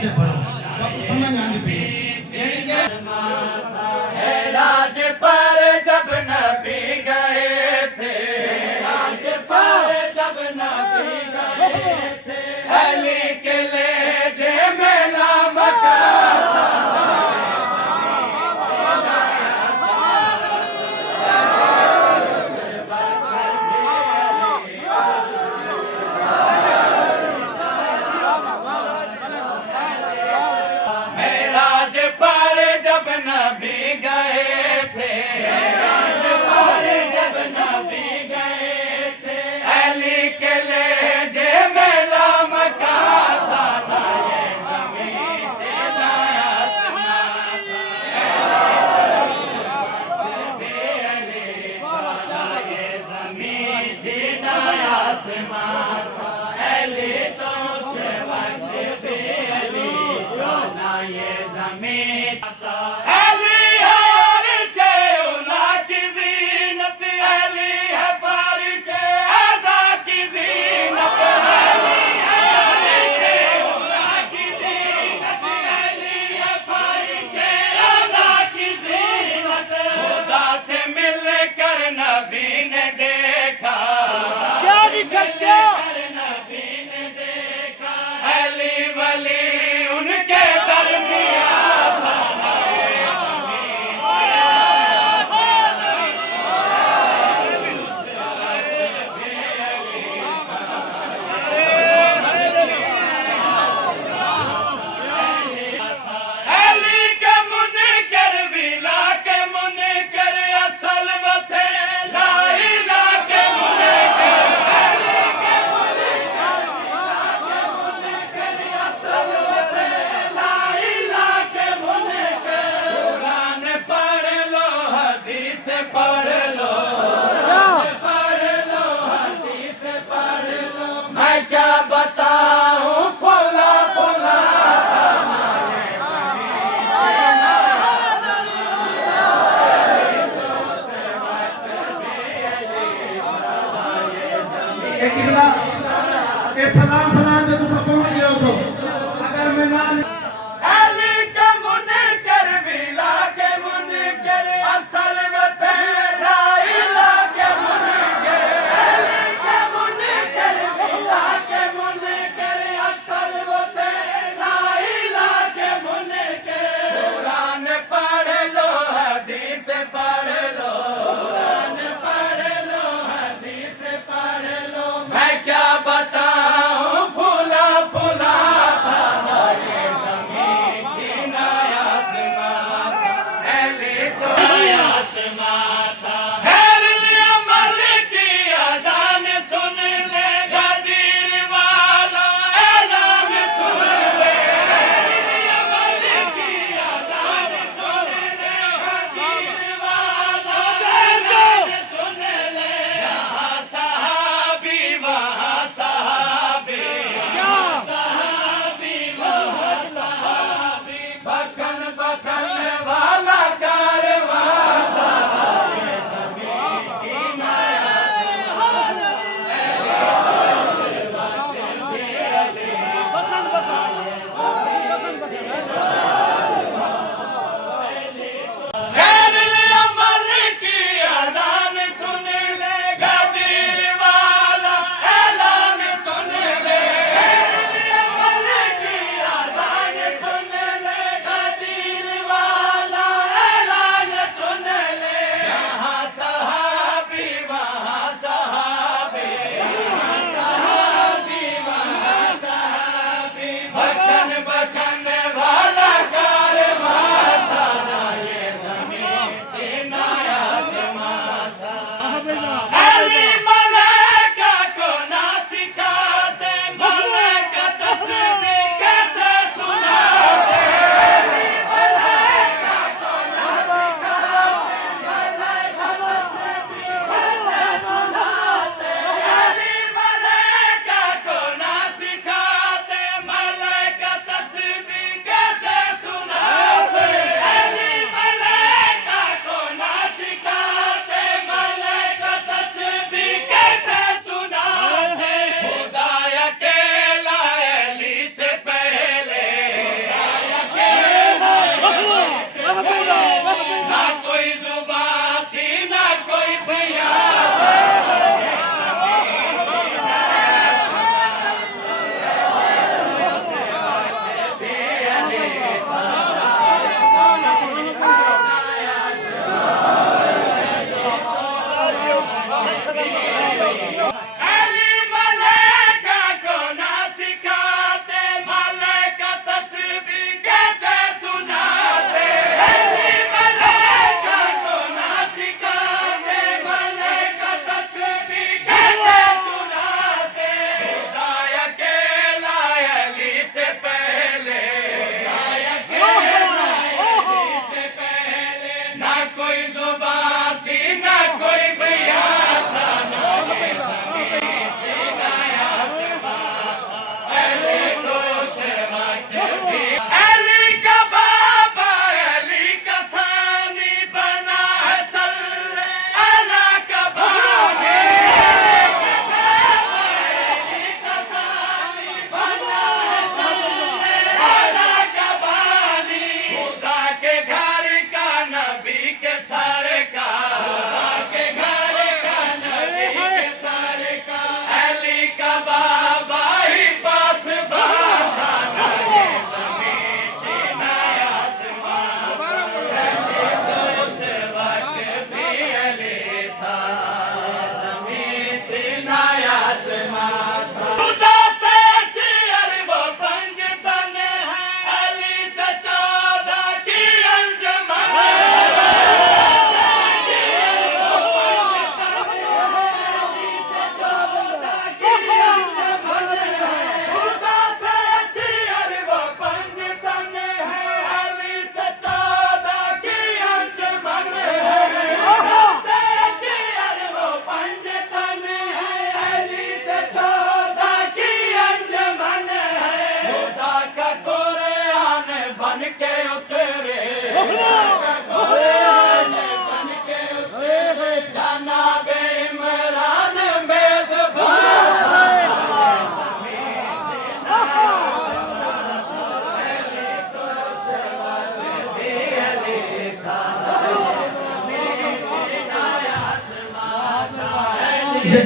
जाते पढ़ो तो समझ आनी पड़ी यानी कि राज पर जब नबी गए थे, राज पर जब नबी गए थे, अली के लेजे मेला मका फला फला तो तुम पहुंच गए हो अगर मैं ना अली के मुनकर विला के मुनकर असल वथे राइला के मुनकर अली के मुनकर विला के मुनकर असल वथे राइला के मुनकर कुरान पढ़ लो हदीस पढ़ लो कुरान पढ़ लो हदीस पढ़ लो मैं क्या बताऊं फुला फुला था ये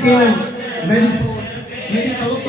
यकीन है मेरी सोच मेरी तो